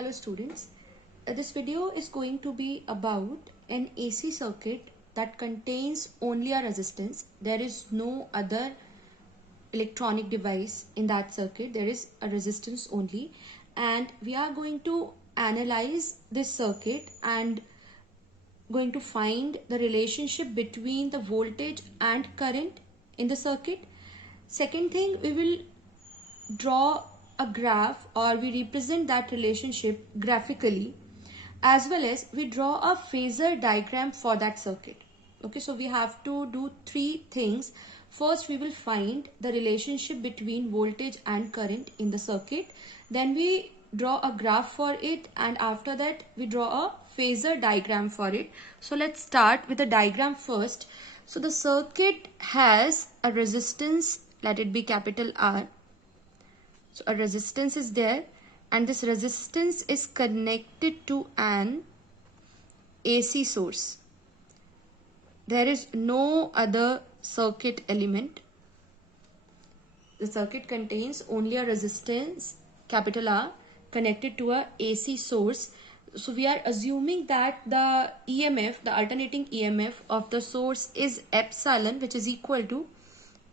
Hello students, this video is going to be about an AC circuit that contains only a resistance. There is no other electronic device in that circuit. There is a resistance only, and we are going to analyze this circuit and going to find the relationship between the voltage and current in the circuit. Second thing, we will draw a graph, or we represent that relationship graphically, as well as we draw a phasor diagram for that circuit. Okay, so we have to do three things. First, we will find the relationship between voltage and current in the circuit. Then we draw a graph for it, and after that we draw a phasor diagram for it. So let's start with the diagram first. So the circuit has a resistance, let it be capital R. So a resistance is there, and this resistance is connected to an AC source. There is no other circuit element. The circuit contains only a resistance capital R connected to a AC source. So we are assuming that the EMF, the alternating EMF of the source is epsilon, which is equal to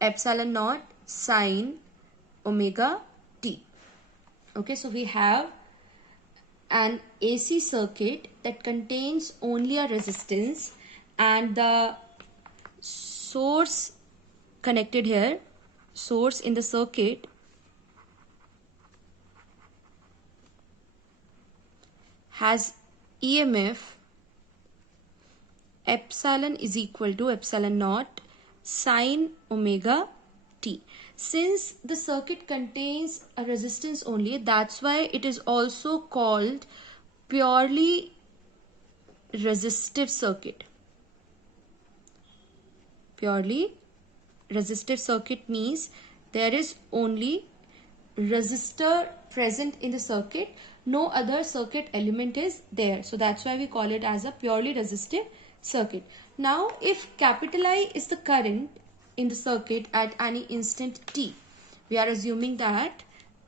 epsilon naught sine omega t. Okay, so we have an AC circuit that contains only a resistance, and the source connected here, source in the circuit, has EMF epsilon is equal to epsilon naught sine omega t. Since the circuit contains a resistance only, that's why it is also called purely resistive circuit. Purely resistive circuit means there is only resistor present in the circuit, no other circuit element is there. So that's why we call it as a purely resistive circuit. Now, if capital I is the current in the circuit at any instant t, we are assuming that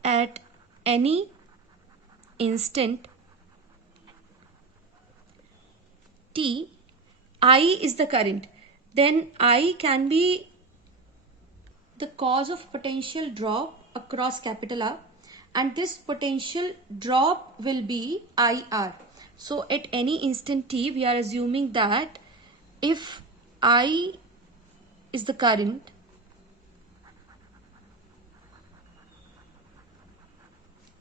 at any instant t, I is the current, then I can be the cause of potential drop across capital R, and this potential drop will be IR. So at any instant t, we are assuming that if I is the current,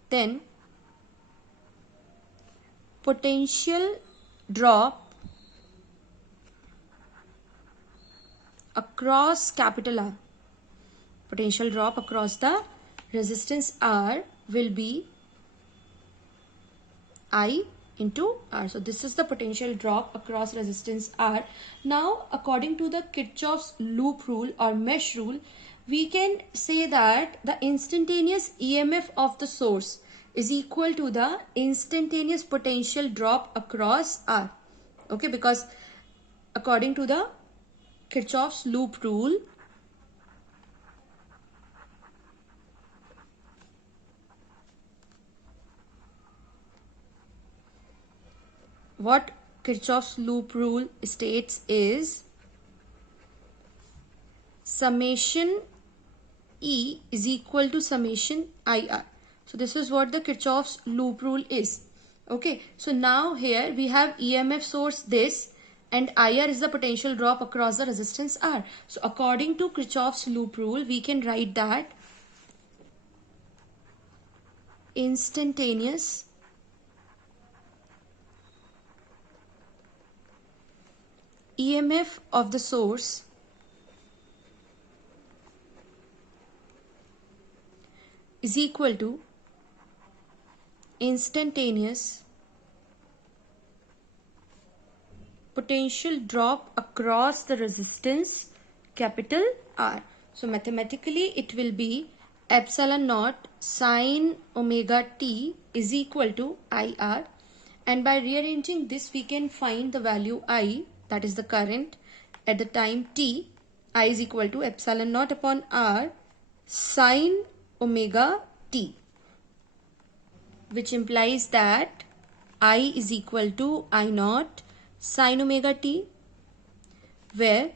then potential drop across capital R, potential drop across the resistance R will be I into R. So this is the potential drop across resistance R. Now, according to the Kirchhoff's loop rule or mesh rule, we can say that the instantaneous EMF of the source is equal to the instantaneous potential drop across R. Okay, because according to the Kirchhoff's loop rule, what Kirchhoff's loop rule states is summation E is equal to summation IR. So this is what the Kirchhoff's loop rule is. Okay, so now here we have EMF source this, and IR is the potential drop across the resistance R. So according to Kirchhoff's loop rule, we can write that instantaneous EMF of the source is equal to instantaneous potential drop across the resistance capital R. So mathematically it will be epsilon naught sine omega t is equal to IR, and by rearranging this we can find the value I, that is the current at the time t. I is equal to epsilon naught upon R sine omega t. which implies that I is equal to I naught sine omega t, where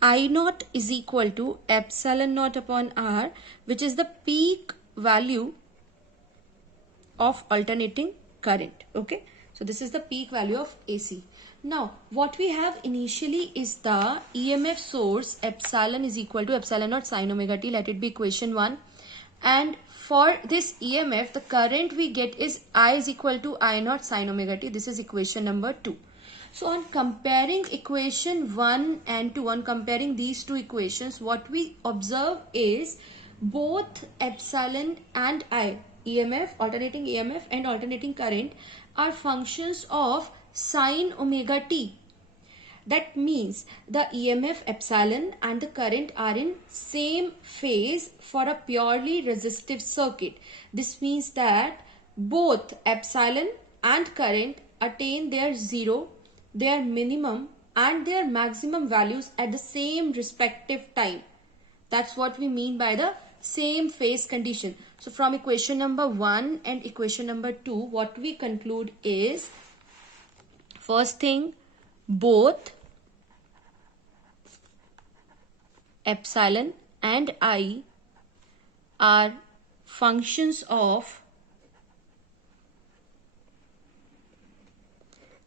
I naught is equal to epsilon naught upon r, which is the peak value of alternating current. Okay, so this is the peak value of AC. Now what we have initially is the EMF source epsilon is equal to epsilon naught sine omega t, let it be equation 1, and for this EMF the current we get is I is equal to I naught sine omega t. This is equation number 2. So on comparing equation 1 and 2, on comparing these two equations, what we observe is both epsilon and I, EMF, alternating EMF and alternating current, are functions of sine omega t. That means the EMF epsilon and the current are in same phase for a purely resistive circuit. This means that both epsilon and current attain their zero, their minimum and their maximum values at the same respective time. That's what we mean by the same phase condition. So from equation number 1 and equation number 2, what we conclude is, first thing, both epsilon and I are functions of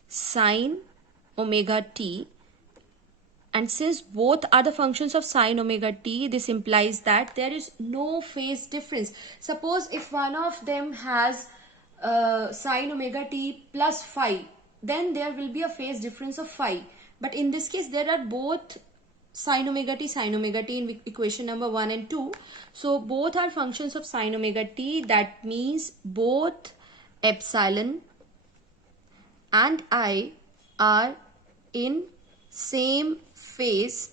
sine omega t, and since both are the functions of sine omega t, this implies that there is no phase difference. Suppose if one of them has sine omega t plus phi, then there will be a phase difference of phi, but in this case there are both sine omega t in equation number 1 and 2. So both are functions of sine omega t. That means both epsilon and I are in same phase.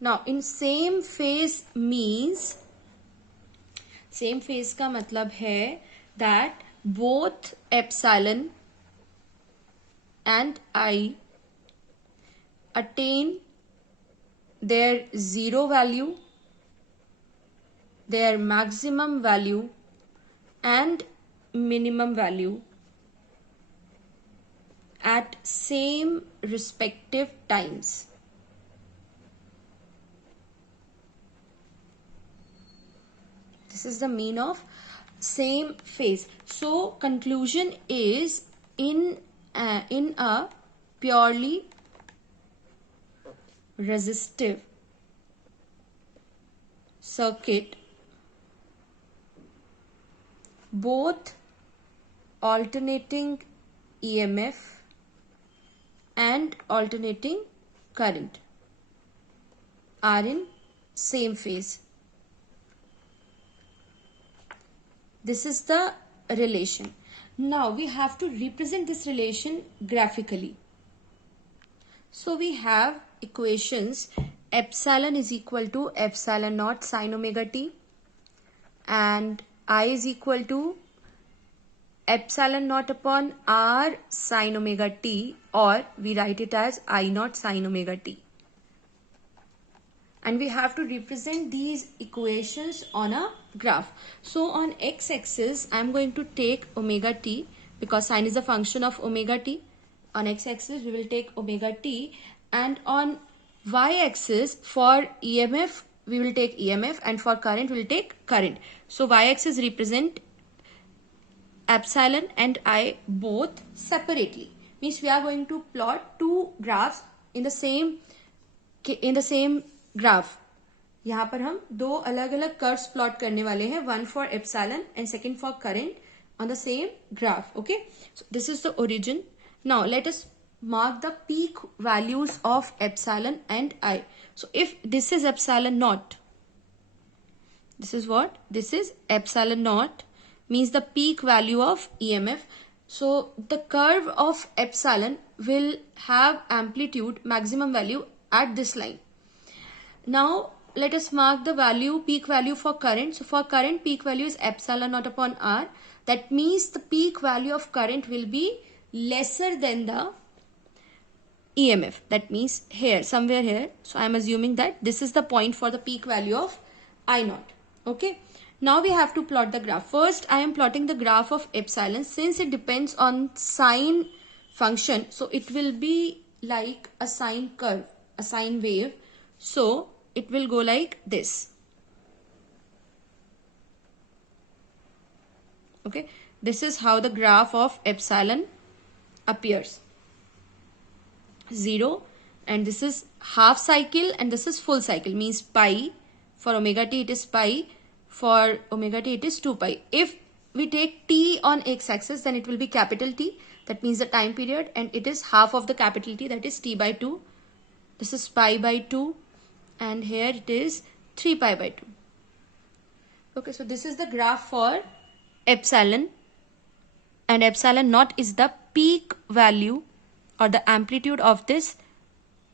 Now in same phase means, same phase का मतलब है that both epsilon and I attain their zero value, their maximum value and minimum value at same respective times. This is the mean of same phase. So conclusion is, in a purely resistive circuit, both alternating EMF and alternating current are in same phase. This is the relation. Now we have to represent this relation graphically. So we have equations epsilon is equal to epsilon naught sine omega t, and I is equal to epsilon naught upon r sine omega t, or we write it as I naught sine omega t. And we have to represent these equations on a graph. So on x-axis I am going to take omega t, because sine is a function of omega t. On x-axis we will take omega t, and on y-axis for EMF we will take EMF, and for current we will take current. So y-axis represent epsilon and I both separately. Means we are going to plot two graphs in the same graph. यहाँ पर हम दो अलग अलग curves plot करने वाले हैं, one for epsilon and second for current on the same graph. Okay, so this is the origin. Now let us mark the peak values of epsilon and I. So if this is epsilon naught, this is what? This is epsilon naught, means the peak value of EMF. So the curve of epsilon will have amplitude maximum value at this line. Now let us mark the value, peak value for current. So for current, peak value is epsilon naught upon R. That means the peak value of current will be lesser than the EMF. That means here, somewhere here. So I am assuming that this is the point for the peak value of I naught. Okay. Now we have to plot the graph. First, I am plotting the graph of epsilon. Since it depends on sine function, so it will be like a sine curve, a sine wave. So it will go like this. Okay, this is how the graph of epsilon appears. 0, and this is half cycle and this is full cycle, means pi. For omega t it is pi, for omega t it is 2 pi. If we take t on x-axis, then it will be capital T, that means the time period, and it is half of the capital T, that is t by 2. This is pi by 2, and here it is 3 pi by 2. Okay, so this is the graph for epsilon, and epsilon naught is the peak value or the amplitude of this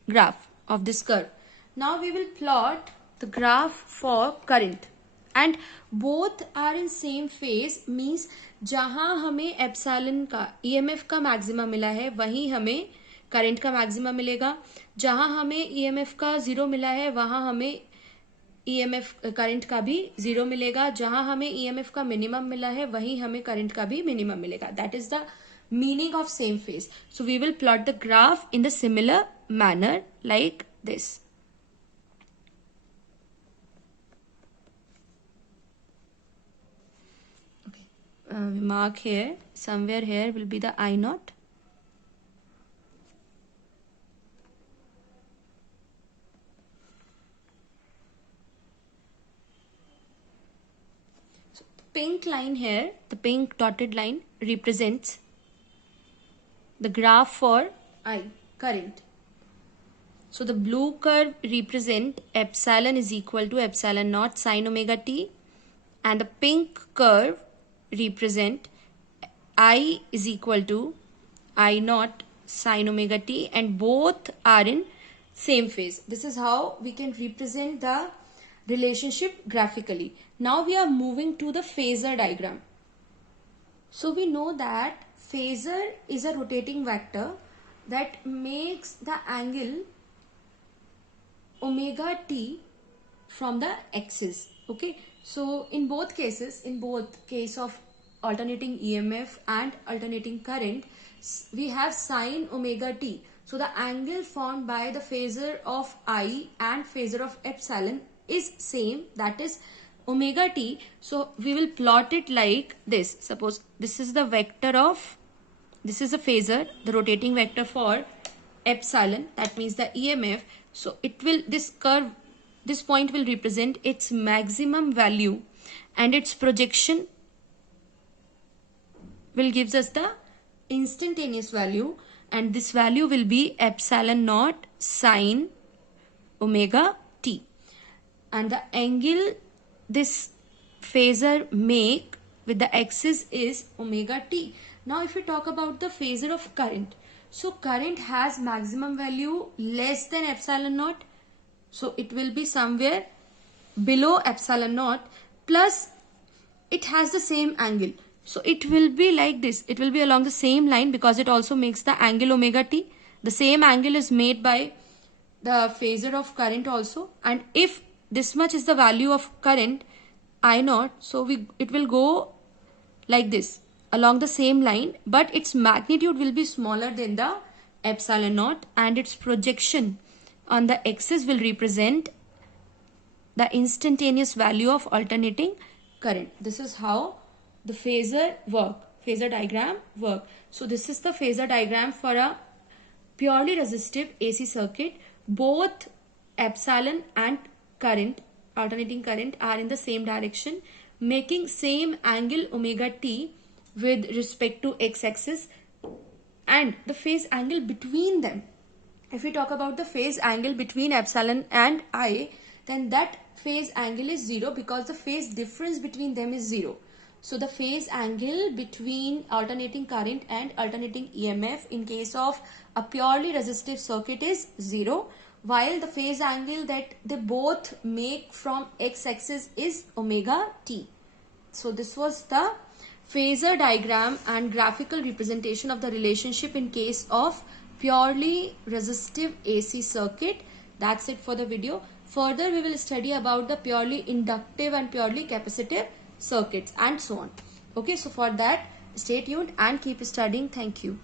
graph, of this curve. Now we will plot the graph for current, and both are in same phase, means जहां हमें epsilon का EMF का maxima मिला है वहीं हमें current का maxima मिलेगा. जहां हमें ईएमएफ का 0 मिला है वहां हमें ईएमएफ करंट का भी 0 मिलेगा. जहां हमें ईएमएफ का मिनिमम मिला है वहीं हमें करंट का भी मिनिमम मिलेगा. That is the meaning of same phase. So we will plot the graph in the similar manner like this. Okay, we mark here, somewhere here will be the I naught. So the pink line here, the pink dotted line represents the graph for I, current. So the blue curve represent epsilon is equal to epsilon naught sine omega t, and the pink curve represent I is equal to I naught sine omega t, and both are in same phase. This is how we can represent the relationship graphically. Now we are moving to the phasor diagram. So we know that phasor is a rotating vector that makes the angle omega t from the axis. Okay, so in both cases, in both case of alternating EMF and alternating current, we have sine omega t. So the angle formed by the phasor of I and phasor of epsilon is same, that is omega t. So we will plot it like this. Suppose this is the vector of, this is a phasor, the rotating vector for epsilon, that means the EMF. So it will, this curve, this point will represent its maximum value, and its projection will gives us the instantaneous value, and this value will be epsilon naught sine omega t, and the angle this phasor make with the axis is omega t. Now if we talk about the phasor of current, so current has maximum value less than epsilon naught, so it will be somewhere below epsilon naught, plus it has the same angle, so it will be like this, it will be along the same line because it also makes the angle omega t. The same angle is made by the phasor of current also, and if this much is the value of current I naught, so it will go like this along the same line, but its magnitude will be smaller than the epsilon naught, and its projection on the axis will represent the instantaneous value of alternating current. This is how the phasor diagram work. So this is the phasor diagram for a purely resistive AC circuit. Both epsilon and current, alternating current, are in the same direction, making same angle omega t with respect to x-axis, and the phase angle between them, if we talk about the phase angle between epsilon and I, then that phase angle is 0 because the phase difference between them is 0. So the phase angle between alternating current and alternating EMF in case of a purely resistive circuit is 0, while the phase angle that they both make from x-axis is omega t. So this was the phasor diagram and graphical representation of the relationship in case of purely resistive AC circuit. That's it for the video. further we will study about the purely inductive and purely capacitive circuits and so on. Okay, so for that stay tuned and keep studying. Thank you.